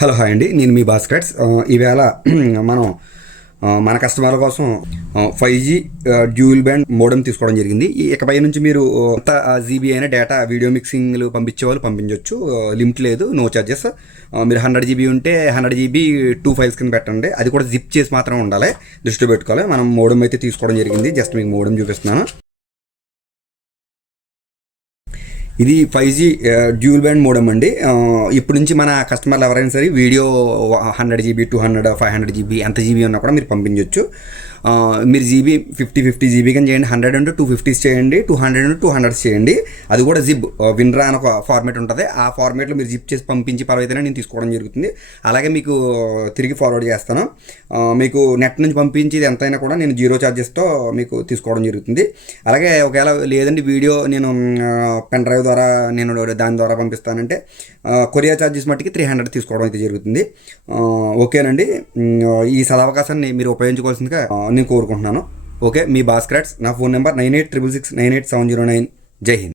Hello hi అండి, నేను మీ భాస్కర్స్. ఈవేళ మనం మన కస్టమర్ల కోసం 5G డ్యూయల్ బ్యాండ్ మోడెమ్ తీసుకోవడం జరిగింది. ఇకపై నుంచి మీరు ఎంత జీబీ అయినా డేటా వీడియో మిక్సింగ్లు పంపించే వాళ్ళు పంపించవచ్చు, లిమిట్ లేదు, నో ఛార్జెస్. మీరు 100 GB ఉంటే 100 GB 2 ఫైల్స్ కింద పెట్టండి. అది కూడా జిప్ చేసి మాత్రం ఉండాలి, దృష్టిలో పెట్టుకోవాలి. మనం మోడెమ్ అయితే తీసుకోవడం జరిగింది. జస్ట్ మీకు మోడెమ్ చూపిస్తున్నాను. ఇది 5G డ్యూయల్ బ్యాండ్ మోడెమ్ అండి. ఇప్పుడు నుంచి మన కస్టమర్లు ఎవరైనా సరే వీడియో 100 GB 200 500 GB ఎంత జీబీ ఉన్నా కూడా మీరు పంపించవచ్చు. మీరు జీబీ 50 జీబీ కానీ చేయండి, 100 ఉంటే 250 చేయండి, 200 ఉంటే 200 చేయండి. అది కూడా జిప్ విన్రా అని ఒక ఫార్మేట్ ఉంటుంది. ఆ ఫార్మేట్లో మీరు జిప్ చేసి పంపించి పర్వాయితేనే నేను తీసుకోవడం జరుగుతుంది. అలాగే మీకు తిరిగి ఫార్వర్డ్ చేస్తాను. మీకు నెట్ నుంచి పంపించేది ఎంతైనా కూడా నేను 0 ఛార్జెస్తో మీకు తీసుకోవడం జరుగుతుంది. అలాగే ఒకవేళ లేదండి వీడియో నేను పెన్ డ్రైవ్ ద్వారా నేను దాని ద్వారా పంపిస్తానంటే కొరియర్ ఛార్జెస్ మట్టికి 300 తీసుకోవడం అయితే జరుగుతుంది. ఓకేనండి, ఈ సదవకాశాన్ని మీరు ఉపయోగించుకోవాల్సిందిగా నేను కోరుకుంటున్నాను. ఓకే, మీ భాస్కర్స్. నా ఫోన్ నెంబర్ 9866698709. జై హింద్.